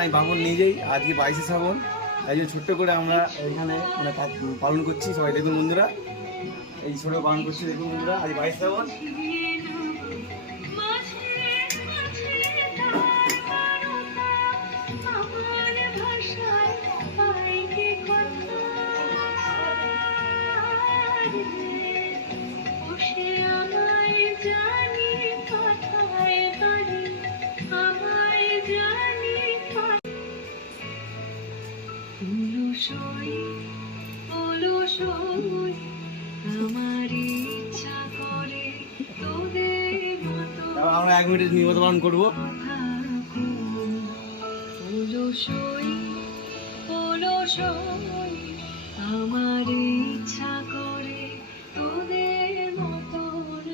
আমি বামন নিজেই আজকে 22শে শ্রাবণ, তাই জন্য ছোট্ট করে আমরা এখানে মানে পালন করছি। সবাই দেখুন বন্ধুরা, এই ছোটো পালন করছি দেখুন বন্ধুরা, আজ 22শে শ্রাবণ। আমরা 1 মিনিট নিয়মিত পালন করবো। আমার ইচ্ছা করে তোদের মতন